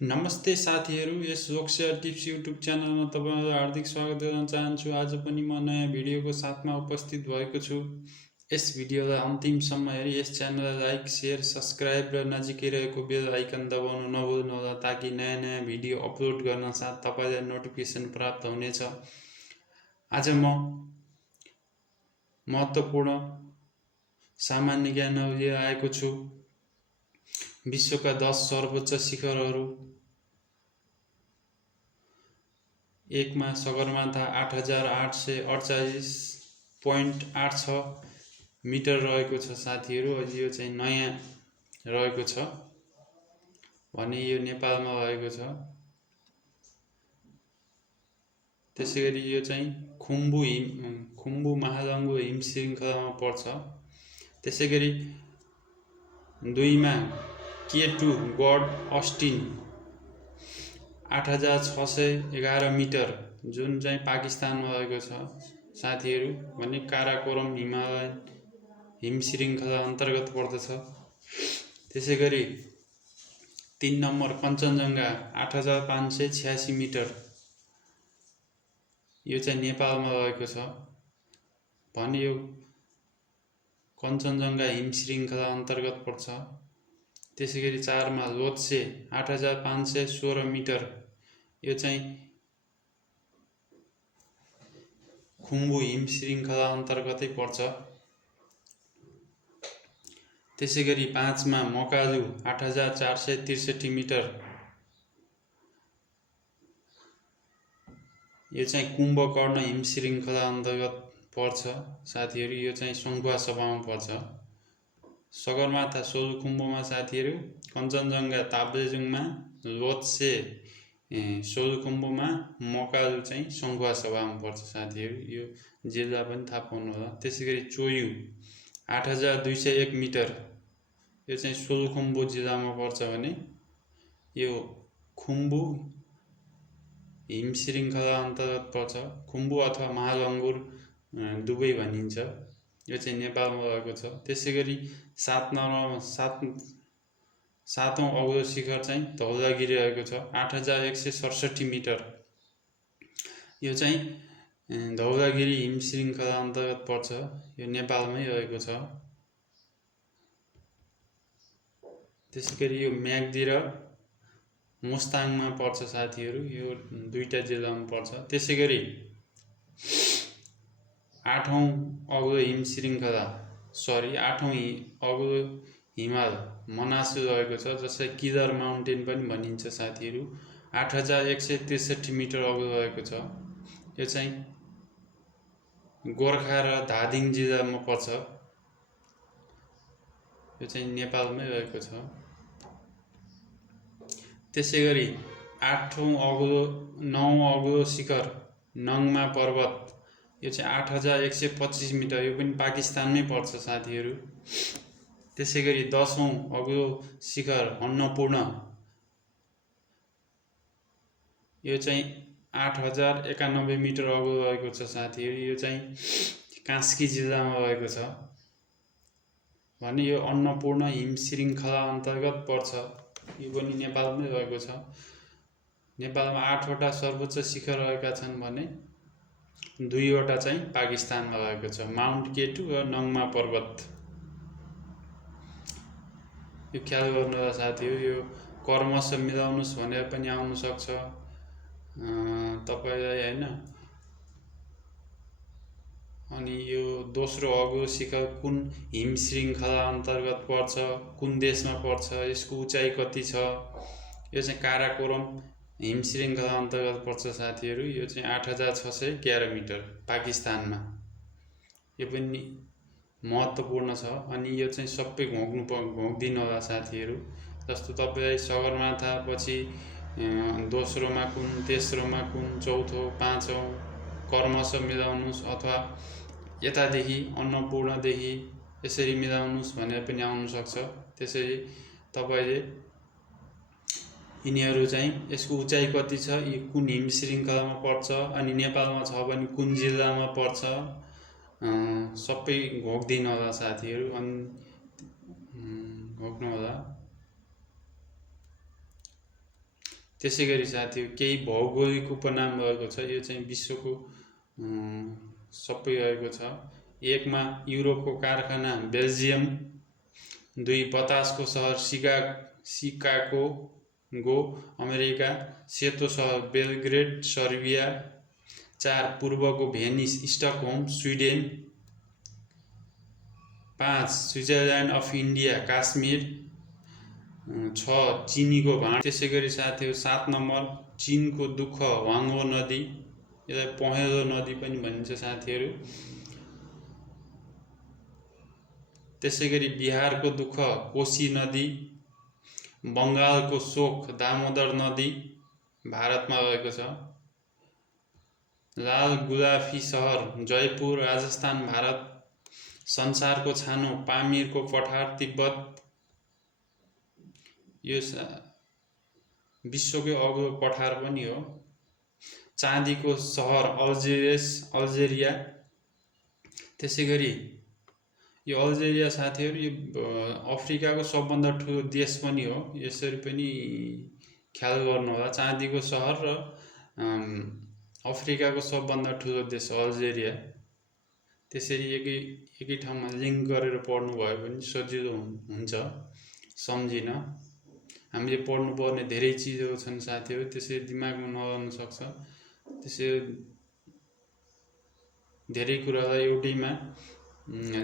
नमस्ते साथीहरू, यस Lok Sewa tips YouTube च्यानलमा तपाईँलाई हार्दिक स्वागत गर्न चाहन्छु। आज पनि म नयाँ भिडियोको साथमा उपस्थित भएको छु। यस भिडियोलाई अन्तिमसम्म हेरी यस च्यानललाई लाइक, सेयर, सब्सक्राइब र नजिकै रहेको बेल आइकन दबाउनु नभुल्नुहोला ताकि नयाँ नयाँ भिडियो अपलोड गर्न साथ तपाईँलाई नोटिफिकेसन प्राप्त हुनेछ। आज म महत्त्वपूर्ण सामान्य ज्ञान लिएर आएको छु। विश्वका 10 सर्वोच्च शिखरहरू। 1 मा सगरमाथा 8848.86 मिटर रहेको छ साथीहरू। यो चाहिँ नयाँ रहेको छ भने यो नेपालमा रहेको छ। त्यसैगरी यो चाहिँ खुम्बु महालङ्गु हिम श्रृङ्खलामा पर्छ। त्यसैगरी 2 मा K2 गड अस्टिन 8611 मिटर जुन चाहिँ पाकिस्तानमा रहेको छ साथीहरू भने काराकोरम हिमालयन हिम श्रृङ्खला अन्तर्गत पर्दछ। त्यसैगरी 3 नम्बर कञ्चनजङ्घा 8586 मिटर यो चाहिँ नेपालमा रहेको छ भने यो कञ्चनजङ्घा हिम श्रृङ्खला अन्तर्गत पर्छ। त्यसैगरी 4 मा लोत्से 8516 मिटर यो चाहिँ खुम्बु हिम श्रृङ्खला अन्तर्गतै पर्छ। त्यसैगरी 5 मा मकालु 8463 मिटर यो चाहिँ कुम्भकर्ण हिम श्रृङ्खला अन्तर्गत पर्छ साथीहरू। यो चाहिँ सङ्खुवा सभामा पर्छ। सगरमाथा सोलुखुम्बुमा साथीहरू, कञ्चनजङ्घा ताप्लेजुङमा, लोत्से सोलुखुम्बुमा, मकालु चाहिँ सङ्खुवा सभामा पर्छ साथीहरू। यो जिल्ला पनि थाहा पाउनु होला। त्यसैगरी चोयु 8201 मिटर यो चाहिँ सोलुखुम्बु जिल्लामा पर्छ भने यो खुम्बु हिम श्रृङ्खला अन्तर्गत पर्छ। खुम्बु अथवा महालङ्गुर दुवै भनिन्छ। यो चाहिँ नेपालमा रहेको छ। त्यसैगरी 7औं अग्लो शिखर चाहिँ धौलागिरी रहेको छ 8167 मिटर यो चाहिँ धौलागिरी हिम श्रृङ्खला अन्तर्गत पर्छ। यो नेपालमै रहेको छ। त्यसैगरी यो म्याग्दी र मुस्ताङमा पर्छ साथीहरू। यो दुईटा जिल्लामा पर्छ। त्यसैगरी 8औं अग्लो हिम श्रृङ्खला 8औं अग्लो हिमाल मनासु रहेको छ जसलाई किलर माउन्टेन पनि भनिन्छ साथीहरू। 8163 मिटर अग्लो रहेको छ। यो चाहिँ गोर्खा र धादिङ जिल्लामा पर्छ। यो चाहिँ नेपालमै रहेको छ। त्यसैगरी 9औं अग्लो शिखर नङमा पर्वत यो चाहिँ 8125 मिटर यो पनि पाकिस्तानमै पर्छ साथीहरू। त्यसैगरी 10औं अग्लो शिखर अन्नपूर्ण यो चाहिँ 8091 मिटर अग्लो रहेको छ साथीहरू। यो चाहिँ कास्की जिल्लामा रहेको छ भने यो अन्नपूर्ण हिम श्रृङ्खला अन्तर्गत पर्छ। यो पनि नेपालमै रहेको छ। नेपालमा 8वटा सर्वोच्च शिखर रहेका छन् भने 2वटा चाहिँ पाकिस्तानमा रहेको छ, माउन्ट K2 र नङमा पर्वत। यो ख्याल गर्नु होला साथीहरू। यो कर्मश मिलाउनुस् भनेर पनि आउन सक्छ तपाईलाई हैन। अनि यो दोस्रो अग्लो शिखर कुन हिम श्रृङ्खला अन्तर्गत पर्छ, कुन देशमा पर्छ, यसको उचाइ कति छ, यो चाहिँ काराकोरम हिम श्रृङ्खला अन्तर्गत पर्छ साथीहरू। यो चाहिँ 8611 मिटर पाकिस्तानमा। यो पनि महत्त्वपूर्ण छ। अनि यो चाहिँ सबै घोक्दिनु होला साथीहरू। जस्तो तपाईलाई सगरमाथा पछि दोस्रोमा कुन, तेस्रोमा कुन, चौथो, पाँचौं कर्मश मिलाउनुस् अथवा यतादेखि अन्नपूर्णदेखि यसरी मिलाउनुस् भनेर पनि आउन सक्छ। त्यसैले तपाईले यिनीहरू चाहिँ यसको उचाइ कति छ, यो कुन हिम श्रृङ्खलामा पर्छ, अनि नेपालमा छ भने कुन जिल्लामा पर्छ सबै घोक्दिनु होला साथीहरू। अनि घोक्नु होला। त्यसै गरी साथीहरू केही भौगोलिक उपनाम रहेको छ, यो चाहिँ विश्वको सबै रहेको छ। 1 मा युरोपको कारखाना बेल्जियम, 2 बतासको सहर सिकागो गो अमेरिका, सेतो सहर बेलग्रेड सर्बिया, 4 पूर्वको Venice Stockholm Sweden, 5 Switzerland of India Kashmir, 6 चिनीको भाँड। त्यसै गरी साथीहरू 7 नम्बर चिनको दुःख वाङ्गो नदी, यसलाई पहेँलो नदी पनि भनिन्छ साथीहरू। त्यसै गरी बिहारको दुःख कोशी नदी, बङ्गालको शोक दामोदर नदी भारतमा रहेको छ। लाल गुलाफी सहर जयपुर राजस्थान भारत, संसारको छानो पामीरको पठार तिब्बत, यो विश्वकै अग्लो पठार पनि हो। चाँदीको सहर अल्जेरिया। त्यसै गरी यो अल्जेरिया साथीहरू यो अफ्रिकाको सबभन्दा ठुलो देश पनि हो, यसरी पनि ख्याल गर्नु होला। चाँदीको सहर र अफ्रिकाको सबभन्दा ठुलो देश अल्जेरिया। त्यसरी एकै ठाउँमा लिङ्क गरेर पढ्नुभयो भने सजिलो हुन्छ सम्झिन। हामीले पढ्नुपर्ने धेरै चिजहरू छन् साथीहरू, त्यसै दिमागमा नरहन सक्छ। त्यसै धेरै कुरालाई एउटैमा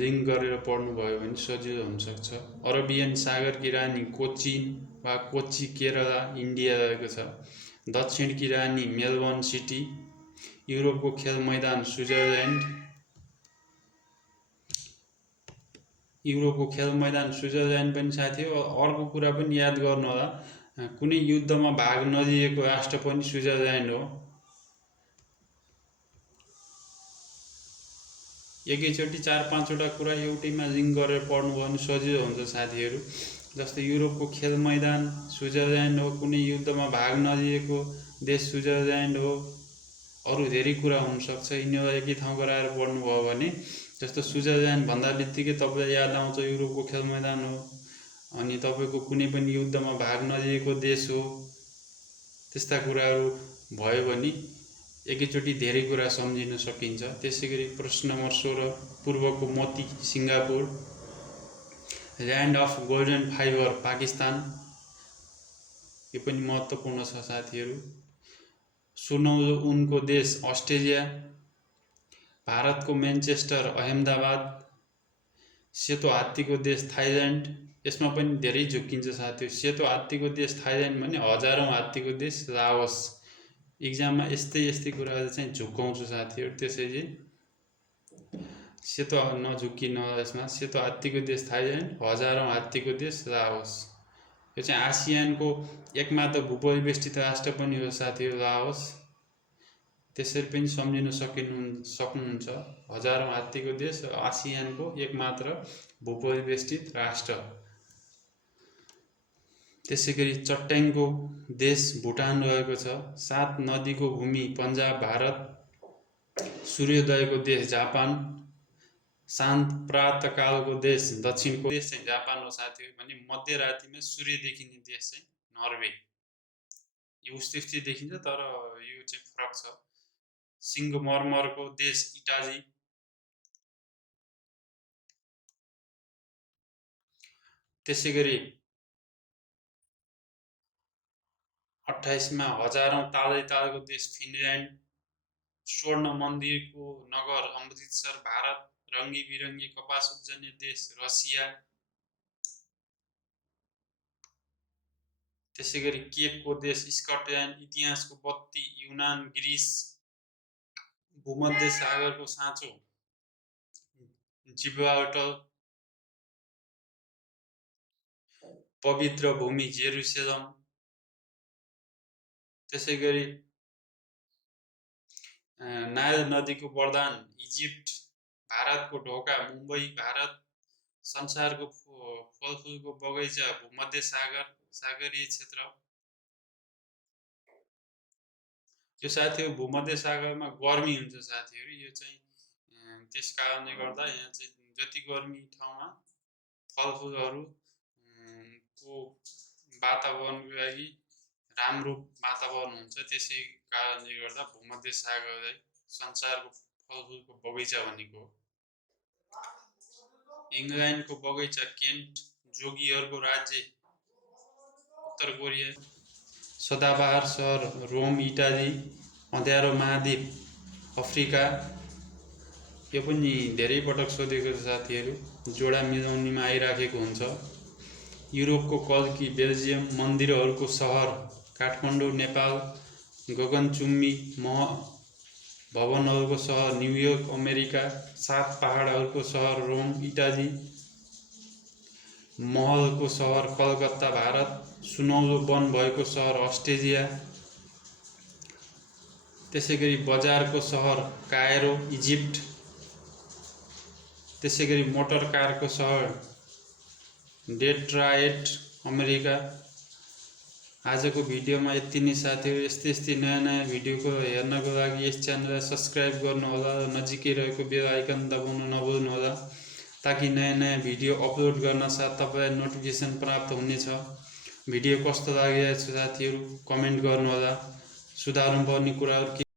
लिङ्क गरेर पढ्नुभयो भने सजिलो हुनसक्छ। अरबियन सागरकी रानी कोचिन वा कोची केरला इन्डिया रहेको छ। दक्षिणकी रानी मेलबर्न सिटी, युरोपको खेल मैदान स्विजरल्यान्ड, युरोपको खेल मैदान स्विजरल्यान्ड पनि साथी हो। अर्को कुरा पनि याद गर्नु होला, कुनै युद्धमा भाग नलिएको राष्ट्र पनि स्विजरल्यान्ड हो। एकैचोटि 4-5वटा कुरा एउटैमा लिङ्क गरेर पढ्नुभयो भने सजिलो हुन्छ साथीहरू। जस्तै युरोपको खेल मैदान स्विजरल्यान्ड हो, कुनै युद्धमा भाग नलिएको देश स्विजरल्यान्ड हो, अरू धेरै कुरा हुनसक्छ। यिनीहरूलाई एकै ठाउँ गराएर पढ्नुभयो भने, जस्तो स्विजरल्यान्ड भन्दा बित्तिकै तपाईँलाई याद आउँछ युरोपको खेल मैदान हो, अनि तपाईँको कुनै पनि युद्धमा भाग नलिएको देश हो, त्यस्ता कुराहरू भयो भने एकैचोटि धेरै कुरा सम्झिन सकिन्छ। त्यसै गरी प्रश्न नम्बर 16 पूर्वको मोती Singapore, land of golden fibre Pakistan, यो पनि महत्त्वपूर्ण छ साथीहरू। सुनौलो उनको देश अस्ट्रेलिया, भारतको म्यान्चेस्टर अहमदाबाद, सेतो हात्तीको देश थाइल्यान्ड, यसमा पनि धेरै झुक्किन्छ साथीहरू। सेतो हात्तीको देश थाइल्यान्ड भने हजारौँ हात्तीको देश लाओस। इक्जाममा यस्तै कुराहरू चाहिँ झुक्काउँछु साथीहरू, त्यसैले सेतो नझुक्किनु यसमा। सेतो हात्तीको देश थाइल्यान्ड, हजारौँ हात्तीको देश लाओस। यो चाहिँ आसियानको एकमात्र भूपरिवेष्टित राष्ट्र पनि हो साथीहरू लाओस। त्यसरी पनि सम्झिन सक्नुहुन्छ, हजारौँ हात्तीको देश र आसियानको एकमात्र भूपरिवेष्टित राष्ट्र। त्यसै गरी चट्याङको देश भुटान रहेको छ। 7 नदीको भूमि पन्जाब भारत, सूर्योदयको देश जापान, शान्त प्रातकालको देश दक्षिणको देश चाहिँ जापान हो साथीहरू। भने मध्यरातिमा सूर्य देखिने देश चाहिँ नर्वे। यो उस्तै देखिन्छ तर यो चाहिँ फरक छ। सिङ्गमर्मरको देश इटाली। त्यसै गरी 28 मा हजारौँ तालको देश फिनल्यान्ड, स्वर्ण मन्दिरको नगर अमृतसर भारत, रङ्गी बिरङ्गी कपास उब्जने देश रसिया। त्यसै गरी केपको देश स्कटल्यान्ड, इतिहासको बत्ती युनान ग्रिस, भूमध्य सागरको साँचो जिब्राल्टर, पवित्र भूमि जेरुसलेम। त्यसै गरी नाइल नदीको वरदान इजिप्ट, भारतको ढोका मुम्बई भारत, संसारको फलफुलको बगैँचा भूमध्य सागरीय क्षेत्र। यो साथीहरू भूमध्य सागरमा गर्मी हुन्छ साथीहरू, यो चाहिँ त्यस कारणले गर्दा यहाँ चाहिँ जति गर्मी ठाउँमा फलफुलहरू को वातावरणको लागि राम्रो वातावरण हुन्छ। त्यसै कारणले गर्दा भूमध्य सागरलाई संसारको फलफुलको बगैँचा भनेको हो। इङ्ल्यान्डको बगैँचा केन्ट, जोगीहरूको राज्य उत्तर कोरिया, सदाबहार सहर रोम इटाली, अँध्यारो महाद्वीप अफ्रिका। यो पनि धेरै पटक सोधेको छ साथीहरू, जोडा मिलाउनेमा आइराखेको हुन्छ। युरोपको कल्की बेल्जियम, मन्दिरहरूको सहर काठमाडौँ नेपाल, गगनचुम्बी भवनहरूको सहर न्युयोर्क अमेरिका, 7 पहाडहरूको सहर रोम इटाली, महलको सहर कलकत्ता भारत, सुनौलो वन भएको सहर अस्ट्रेलिया, त्यसैगरी बजारको सहर कायरो इजिप्ट, त्यसैगरी मोटर कारको सहर डेट्रायट अमेरिका। आजको भिडियोमा यति नै साथीहरू। यस्तै नयाँ भिडियोको हेर्नको लागि यस च्यानललाई सब्स्क्राइब गर्नुहोला र नजिकै रहेको बेल आइकन दबाउन नभुल्नुहोला, ताकि नयाँ भिडियो अपलोड गर्न साथ तपाईँलाई नोटिफिकेसन प्राप्त हुनेछ। भिडियो कस्तो लागिरहेको छ साथीहरू कमेन्ट गर्नुहोला। सुधार्नुपर्ने कुराहरू